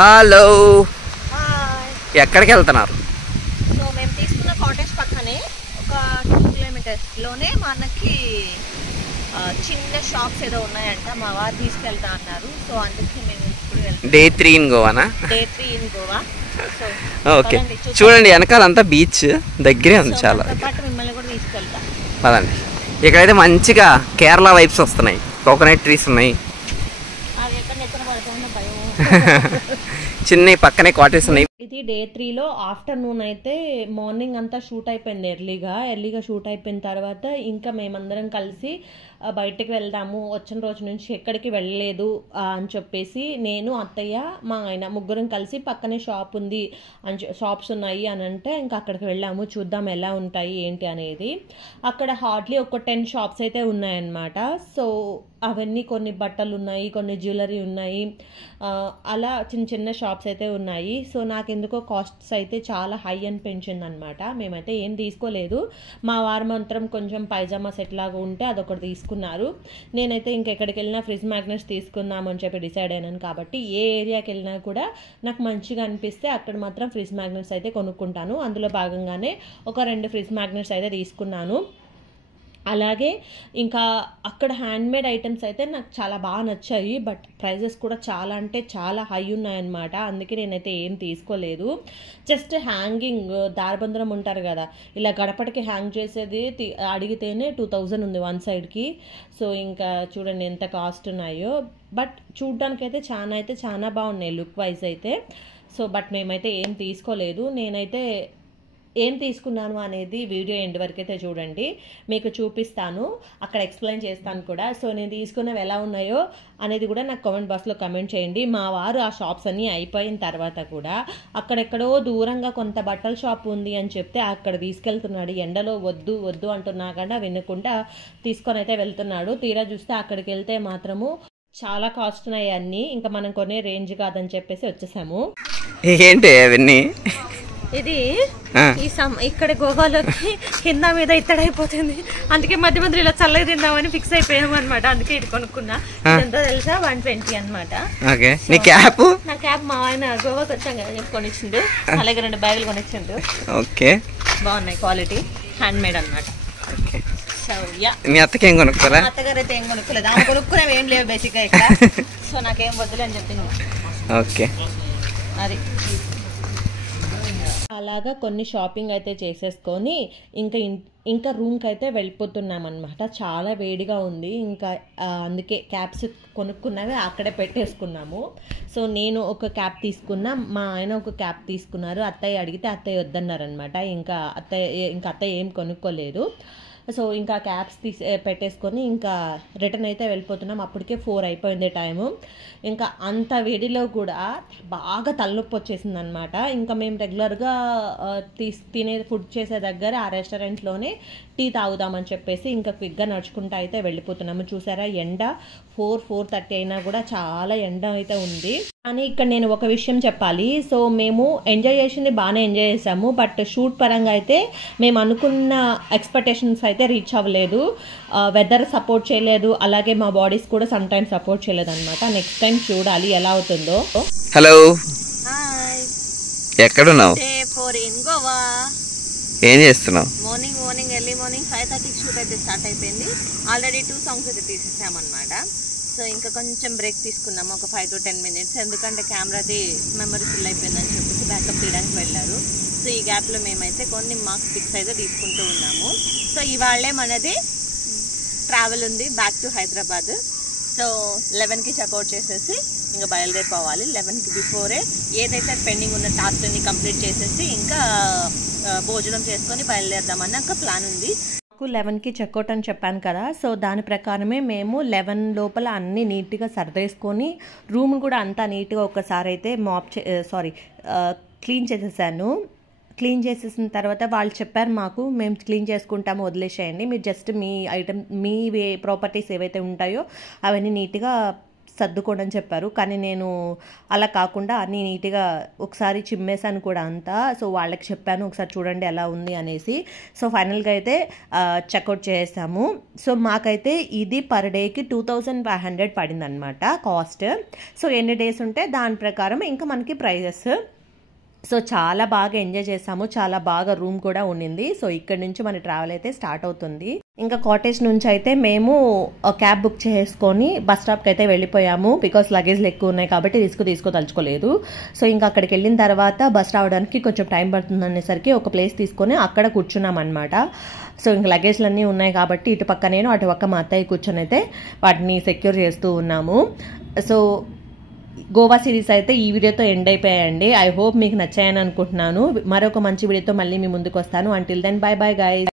Hello, hi. ఎక్కడికి వెళ్తున్నారు? So మేము తీసుకున్న కాటేజ్ పక్కనే ఒక 2 కిలోమీటర్స్లోనే మనకి చిన్న షాప్స్ ఏదో ఉన్నాయంట. మా వారు తీసుకెళ్తా అన్నారు. సో అందుకే మేము ఇప్పుడు వెళ్తాం. డే 3 ఇన్ గోవానా? Day 3 in Goa. So okay, చూడండి వెనకాలంతా బీచ్ దగ్గరే ఉంది చాలా. పాటు మిమ్మల్ని కూడా తీసుకెళ్తా. పదండి. ఇక్కడైతే మంచిగా కేరళ వైబ్స్ వస్తున్నాయి. కోకోనట్ ట్రీస్ ఉన్నాయి, అది ఎక్కడ పడుతుందో భయం. చిన్న పక్కనే కాటేజ్ ఉన్నాయి. ఇది డే 3లో ఆఫ్టర్నూన్ అయితే మార్నింగ్ అంతా షూట్ అయిపోయింది. ఎర్లీగా షూట్ అయిపోయిన తర్వాత ఇంకా మేమందరం కలిసి బయటకు వెళ్దాము, వచ్చిన రోజు నుంచి ఎక్కడికి వెళ్ళలేదు అని చెప్పేసి నేను, అత్తయ్య, మా ఆయన ముగ్గురం కలిసి పక్కనే షాప్ ఉంది షాప్స్ ఉన్నాయి అని అంటే ఇంకా అక్కడికి వెళ్ళాము. చూద్దాం ఎలా ఉంటాయి ఏంటి అనేది. అక్కడ హార్డ్లీ ఒక 10 షాప్స్ అయితే ఉన్నాయన్నమాట. సో అవన్నీ కొన్ని బట్టలు ఉన్నాయి, కొన్ని జ్యువెలరీ ఉన్నాయి, అలా చిన్న షాప్స్ అయితే ఉన్నాయి. సో నాకు ఎందుకో కాస్ట్స్ అయితే చాలా హై అనిపించింది అనమాట. మేమైతే ఏం తీసుకోలేదు. మా వారు మాత్రం కొంచెం పైజామా సెట్ లాగా ఉంటే అదొకటి తీసుకున్నారు. నేనైతే ఇంకెక్కడికి వెళ్ళినా ఫ్రిడ్జ్ మ్యాగ్నెట్స్ తీసుకుందామని చెప్పి డిసైడ్ అయినాను. కాబట్టి ఏ ఏరియాకి వెళ్ళినా కూడా నాకు మంచిగా అనిపిస్తే అక్కడ మాత్రం ఫ్రిడ్జ్ మ్యాగ్నెట్స్ అయితే కొనుక్కుంటాను. అందులో భాగంగానే ఒక 2 ఫ్రిడ్జ్ మ్యాగ్నెట్స్ అయితే తీసుకున్నాను. అలాగే ఇంకా అక్కడ హ్యాండ్మేడ్ ఐటమ్స్ అయితే నాకు చాలా బాగా నచ్చాయి. బట్ ప్రైజెస్ కూడా చాలా అంటే చాలా హై ఉన్నాయన్నమాట. అందుకే నేనైతే ఏం తీసుకోలేదు. జస్ట్ హ్యాంగింగ్ దారబంధనం ఉంటారు కదా, ఇలా గడపటికి హ్యాంగ్ చేసేది అడిగితేనే 2000 ఉంది 1 సైడ్కి. సో ఇంకా చూడండి ఎంత కాస్ట్ ఉన్నాయో. బట్ చూడ్డానికైతే చాలా బాగున్నాయి లుక్ వైజ్ అయితే. సో బట్ మేమైతే ఏం తీసుకోలేదు. నేనైతే ఏం తీసుకున్నాను అనేది వీడియో ఎండ్ వరకు అయితే చూడండి, మీకు చూపిస్తాను, అక్కడ ఎక్స్ప్లెయిన్ చేస్తాను కూడా. సో నేను తీసుకున్నవి ఎలా ఉన్నాయో అనేది కూడా నాకు కామెంట్ బాక్స్లో కమెంట్ చేయండి. మా వారు ఆ షాప్స్ అన్నీ అయిపోయిన తర్వాత కూడా అక్కడెక్కడో దూరంగా కొంత బట్టల షాప్ ఉంది అని చెప్తే అక్కడ తీసుకెళ్తున్నాడు. ఎండలో వద్దు అంటున్నా కూడా వినకుండా తీసుకొని అయితే వెళ్తున్నాడు. తీరా చూస్తే అక్కడికి వెళ్తే మాత్రము చాలా కాస్ట్ ఉన్నాయి అన్నీ. ఇంకా మనం కొనే రేంజ్ కాదని చెప్పేసి వచ్చేసాము. ఏంటి అవన్నీ? ఇది ఇక్కడ గోవాలోకి కింద మీద ఇత్తడైపోతుంది. అందుకే మధ్య మధ్య ఇలా చల్లగా తిందామని ఫిక్స్ అయిపోయాము అనమాట. అందుకే ఇది కొనుక్కున్నా. ఎంతో తెలుసా? 120 అనమాట. నా క్యాప్ మా ఆయన గోవాకి వచ్చాం కదా చెప్పి కొనిచ్చిండు. అలాగే 2 బ్యాగులు కొనిచ్చిండు. ఓకే, బాగున్నాయి, క్వాలిటీ హ్యాండ్ మేడ్ అనమాట. మీ అత్తకేం కొనుక్కోరా? అత్తగారు అయితే ఏం కొనుక్కోలేదు. ఆమె కొనుక్కునేవి ఏం లేవు బేసిక్ గా ఇక్కడ. సో నాకేం వద్దులే అని చెప్పింది. ఓకే, అది అలాగా కొన్ని షాపింగ్ అయితే చేసేసుకొని ఇంకా రూమ్కి అయితే వెళ్ళిపోతున్నాం అనమాట. చాలా వేడిగా ఉంది. ఇంకా అందుకే క్యాప్స్ కొనుక్కున్నవి అక్కడే పెట్టేసుకున్నాము. సో నేను ఒక క్యాప్ తీసుకున్నా, మా ఆయన ఒక క్యాప్ తీసుకున్నారు. అత్తయ్య అడిగితే అత్తయ్య వద్దన్నారనమాట. ఇంకా అత్తయ్య ఏం కొనుక్కోలేదు. సో ఇంకా క్యాప్స్ పెట్టేసుకొని ఇంకా రిటర్న్ అయితే వెళ్ళిపోతున్నాం. అప్పటికే 4 అయిపోయింది టైము. ఇంకా అంత వేడిలో కూడా బాగా తలనొప్పి వచ్చేసింది అనమాట. ఇంకా మేము రెగ్యులర్గా తినే ఫుడ్ చేసే దగ్గర ఆ రెస్టారెంట్లోనే టీ తాగుదామని చెప్పేసి ఇంకా క్విక్గా నడుచుకుంటూ అయితే వెళ్ళిపోతున్నాము. చూసారా ఎండ 4:30 అయినా కూడా చాలా ఎండ అయితే ఉంది. కానీ ఇక్కడ నేను ఒక విషయం చెప్పాలి. సో మేము ఎంజాయ్ చేసింది బాగానే ఎంజాయ్ చేసాము. బట్ షూట్ పరంగా అయితే మేము అనుకున్న ఎక్స్పెక్టేషన్స్ అయితే రీచ్ అవ్వలేదు. వెదర్ సపోర్ట్ చేయలేదు, అలాగే మా బాడీస్ కూడా సమ్ టైమ్స్ సపోర్ట్ చేయలేదు అనమాట. నెక్స్ట్ టైం చూడాలి ఎలా అవుతుందో. హలో, హాయ్, ఎక్కడున్నావు? ఏం చేస్తున్నావు? మార్నింగ్ ఎర్లీ మార్నింగ్ 5:30కి షూట్ అయితే స్టార్ట్ అయిపోయింది. ఆల్రెడీ 2 సాంగ్స్ అయితే తీసేసామన్నమాట. సో ఇంకా కొంచెం బ్రేక్ తీసుకున్నాము, ఒక 5 to 10 minutes. ఎందుకంటే కెమెరాది మెమరీ ఫుల్ అయిపోయిందని చెప్పేసి బ్యాకప్ తీయడానికి వెళ్ళారు. సో ఈ గ్యాప్లో మేమైతే కొన్ని మార్క్స్ పిక్స్ అయితే తీసుకుంటూ ఉన్నాము. సో ఇవాళే మనది ట్రావెల్ ఉంది బ్యాక్ టు హైదరాబాద్. సో 11కి చెక్అవుట్ చేసేసి ఇంకా బయలుదేరిపోవాలి. 11కి బిఫోరే ఏదైతే పెండింగ్ ఉన్న టాస్క్ అన్ని కంప్లీట్ చేసేసి ఇంకా భోజనం చేసుకొని బయలుదేరదామని ఒక ప్లాన్ ఉంది. 11కి చెక్అవుట్ అని చెప్పాను కదా. సో దాని ప్రకారమే మేము 11 లోపల అన్నీ నీట్గా సర్దేసుకొని రూమ్ కూడా అంతా నీట్గా ఒకసారి అయితే క్లీన్ చేసేసాను. క్లీన్ చేసేసిన తర్వాత వాళ్ళు చెప్పారు మాకు, మేము క్లీన్ చేసుకుంటాము వదిలేసేయండి, మీరు జస్ట్ మీ ఐటమ్ మీ ప్రాపర్టీస్ ఏవైతే ఉంటాయో అవన్నీ నీట్గా సర్దుకోండి అని చెప్పారు. కానీ నేను అలా కాకుండా అన్నీ నీట్గా ఒకసారి చిమ్మేశాను కూడా అంతా. సో వాళ్ళకి చెప్పాను ఒకసారి చూడండి ఎలా ఉంది అనేసి. సో ఫైనల్గా అయితే చెక్అవుట్ చేసాము. సో మాకైతే ఇది పర్ డేకి 2500 పడింది అనమాట కాస్ట్. సో ఎన్ని డేస్ ఉంటే దాని ప్రకారం ఇంకా మనకి ప్రైజెస్. సో చాలా బాగా ఎంజాయ్ చేసాము, చాలా బాగా రూమ్ కూడా ఉండింది. సో ఇక్కడ నుంచి మన ట్రావెల్ అయితే స్టార్ట్ అవుతుంది. ఇంకా కాటేజ్ నుంచి అయితే మేము క్యాబ్ బుక్ చేసుకొని బస్ స్టాప్కి అయితే వెళ్ళిపోయాము. బికాస్ లగేజ్లు ఎక్కువ ఉన్నాయి కాబట్టి తీసుకోదలుచుకోలేదు. సో ఇంకా అక్కడికి వెళ్ళిన తర్వాత బస్ రావడానికి కొంచెం టైం పడుతుంది అనేసరికి ఒక ప్లేస్ తీసుకొని అక్కడ కూర్చున్నాం అనమాట. సో ఇంకా లగేజ్లు అన్నీ ఉన్నాయి కాబట్టి ఇటు పక్క నేను అటు పక్క మా అత్తయ్య కూర్చొని అయితే వాటిని సెక్యూర్ చేస్తూ ఉన్నాము. సో గోవా సిరీస్ అయితే ఈ వీడియోతో ఎండ్ అయిపోయాయండి. ఐ హోప్ మీకు నచ్చాయని అనుకుంటున్నాను. మరొక మంచి వీడియోతో మళ్ళీ మీ ముందుకు వస్తాను. Until then bye bye guys.